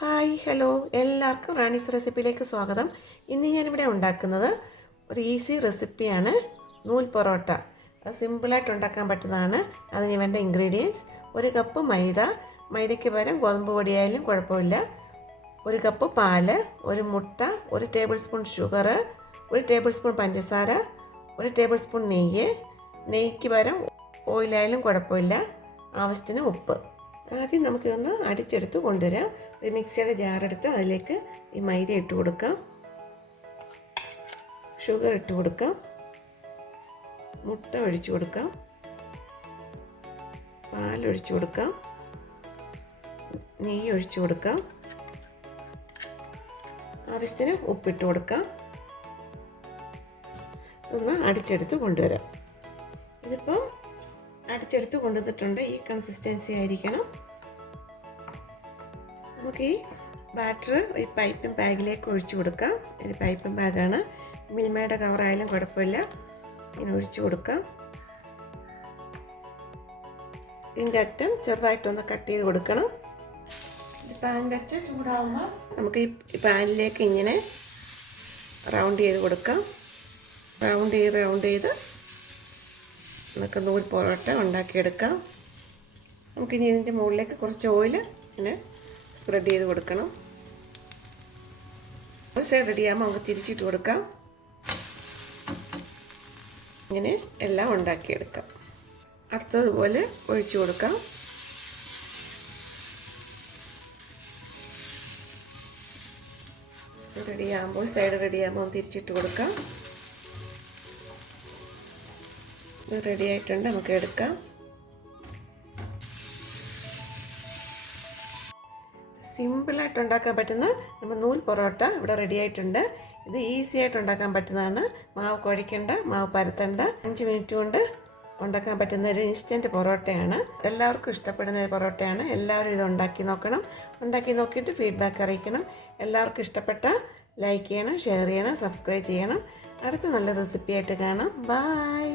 Hi hello എല്ലാവർക്കും റാണീസ് റെസിപ്പിയിലേക്ക് സ്വാഗതം. ഇന്ന് ഞാനിവിടെ ഉണ്ടാക്കുന്നത് ഒരു ഈസി റെസിപ്പിയാണ് നൂൽ പൊറോട്ട. അത് സിമ്പിളായിട്ട് ഉണ്ടാക്കാൻ പറ്റുന്നതാണ്. അതിന് വേണ്ട ഇൻഗ്രീഡിയൻസ്: ഒരു കപ്പ് മൈദ, മൈദയ്ക്ക് പകരം ഗോതമ്പ് പൊടിയായാലും കുഴപ്പമില്ല, ഒരു കപ്പ് പാല്, ഒരു മുട്ട, ഒരു ടേബിൾ സ്പൂൺ ഷുഗർ, ഒരു ടേബിൾ സ്പൂൺ പഞ്ചസാര, ഒരു ടേബിൾ സ്പൂൺ നെയ്യ്, നെയ്ക്ക് പകരം ഓയിലായാലും കുഴപ്പമില്ല, ആവശ്യത്തിന് ഉപ്പ്. ആദ്യം നമുക്കിതൊന്ന് അടിച്ചെടുത്ത് കൊണ്ടുവരാം. ഒരു മിക്സിയുടെ ജാറെടുത്ത് അതിലേക്ക് ഈ മൈദ ഇട്ട് കൊടുക്കാം, ഷുഗർ ഇട്ട് കൊടുക്കാം, മുട്ട ഒഴിച്ചു കൊടുക്കാം, പാലൊഴിച്ചു കൊടുക്കാം, നെയ്യ് ഒഴിച്ചു കൊടുക്കാം, ആവശ്യത്തിന് ഉപ്പിട്ട് കൊടുക്കാം. ഒന്ന് അടിച്ചെടുത്ത് കൊണ്ടുവരാം. ഇതിപ്പം അടിച്ചെടുത്ത് കൊണ്ടുവന്നിട്ടുണ്ട്. ഈ കൺസിസ്റ്റൻസി ആയിരിക്കണം. നമുക്ക് ഈ ബാറ്റർ ഈ പൈപ്പിംഗ് ബാഗിലേക്ക് ഒഴിച്ചു കൊടുക്കാം. ഇത് പൈപ്പിംഗ് ബാഗാണ്, മിൽമയുടെ കവറായാലും കുഴപ്പമില്ല. ഇങ്ങനെ ഒഴിച്ചു കൊടുക്കാം. ഇതിൻ്റെ അറ്റം ചെറുതായിട്ടൊന്ന് കട്ട് ചെയ്ത് കൊടുക്കണം. പാൻ വെച്ച് ചൂടാവുമ്പോൾ നമുക്ക് ഈ പാനിലേക്ക് ഇങ്ങനെ റൗണ്ട് ചെയ്ത് കൊടുക്കാം. റൗണ്ട് ചെയ്ത് നമുക്ക് നൂൽ പൊറോട്ട ഉണ്ടാക്കിയെടുക്കാം. നമുക്കിനി ഇതിൻ്റെ മുകളിലേക്ക് കുറച്ച് ഓയിൽ ഇങ്ങനെ സ്പ്രെഡ് ചെയ്ത് കൊടുക്കണം. ഒരു സൈഡ് റെഡിയാകുമ്പോൾ നമുക്ക് തിരിച്ചിട്ട് കൊടുക്കാം. ഇങ്ങനെ എല്ലാം ഉണ്ടാക്കിയെടുക്കാം. അടുത്തതുപോലെ ഒഴിച്ചു കൊടുക്കാം. സൈഡ് റെഡിയാകുമ്പോൾ തിരിച്ചിട്ട് കൊടുക്കാം. ഇത് റെഡി ആയിട്ടുണ്ട്, നമുക്ക് എടുക്കാം. സിമ്പിളായിട്ട് ഉണ്ടാക്കാൻ പറ്റുന്ന നമ്മൾ നൂൽ പൊറോട്ട ഇവിടെ റെഡി ആയിട്ടുണ്ട്. ഇത് ഈസി ആയിട്ട് ഉണ്ടാക്കാൻ പറ്റുന്നതാണ്. മാവ് കുഴയ്ക്കേണ്ട, മാവ് പരത്തേണ്ട, 5 മിനിറ്റ് കൊണ്ട് ഉണ്ടാക്കാൻ പറ്റുന്ന ഒരു ഇൻസ്റ്റൻറ്റ് പൊറോട്ടയാണ്. എല്ലാവർക്കും ഇഷ്ടപ്പെടുന്ന ഒരു പൊറോട്ടയാണ്. എല്ലാവരും ഇത് ഉണ്ടാക്കി നോക്കണം. ഉണ്ടാക്കി നോക്കിയിട്ട് ഫീഡ്ബാക്ക് അറിയിക്കണം. എല്ലാവർക്കും ഇഷ്ടപ്പെട്ട ലൈക്ക് ചെയ്യണം, ഷെയർ ചെയ്യണം, സബ്സ്ക്രൈബ് ചെയ്യണം. അടുത്ത നല്ല റെസിപ്പിയായിട്ട് കാണാം. ബൈ.